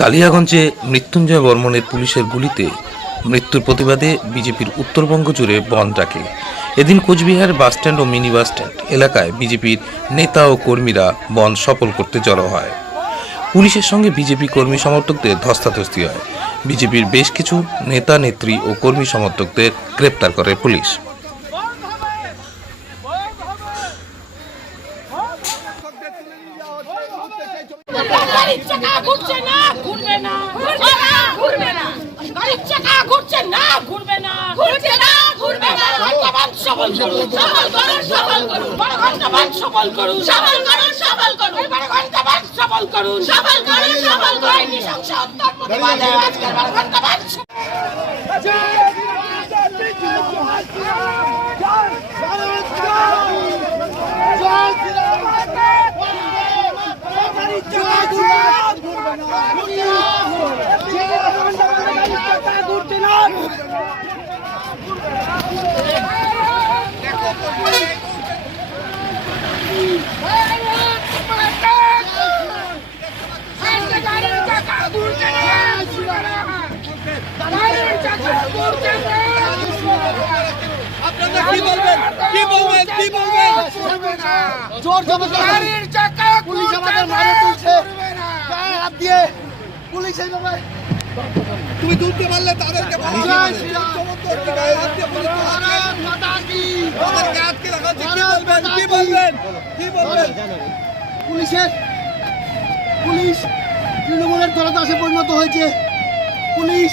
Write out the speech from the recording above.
কালিয়াগঞ্জে মৃত্যুঞ্জয় বর্মনের পুলিশের গুলিতে মৃত্যুর প্রতিবাদে বিজেপির উত্তরবঙ্গ জুড়ে বন্ধ ডাকে। এদিন কোচবিহার বাসস্ট্যান্ড ও মিনি বাসস্ট্যান্ড এলাকায় বিজেপির নেতা ও কর্মীরা বন্ধ সফল করতে জড়ো হয়। পুলিশের সঙ্গে বিজেপি কর্মী সমর্থকদের ধস্তাধস্তি হয়। বিজেপির বেশ কিছু নেতা নেত্রী ও কর্মী সমর্থকদের গ্রেপ্তার করে পুলিশ। গাড়ির চাকা ঘুরছে না, ঘুরবে না, ঘুরবে না, ঘুরবে না। গাড়ির চাকা ঘুরছে না, ঘুরবে না, ঘুরছে না, ঘুরবে না। ঘন্টাবাদ সফল করুন, সফল করুন, সফল করুন। বড় ঘন্টাবাদ সফল করুন, সফল করুন, সফল করুন। বড় ঘন্টাবাদ সফল করুন, সফল করুন, সফল করুন। নৃশংস হত্যার প্রতিবাদে আজকের বড় ঘন্টাবাদ পুলিশ আমাদের মারে তুলছে, গায়ে হাত দিয়ে পুলিশ তুমি তুলতে পারলে তাদেরকে পুলিশ তৃণমূলের দলদাসে পরিণত হয়েছে। পুলিশ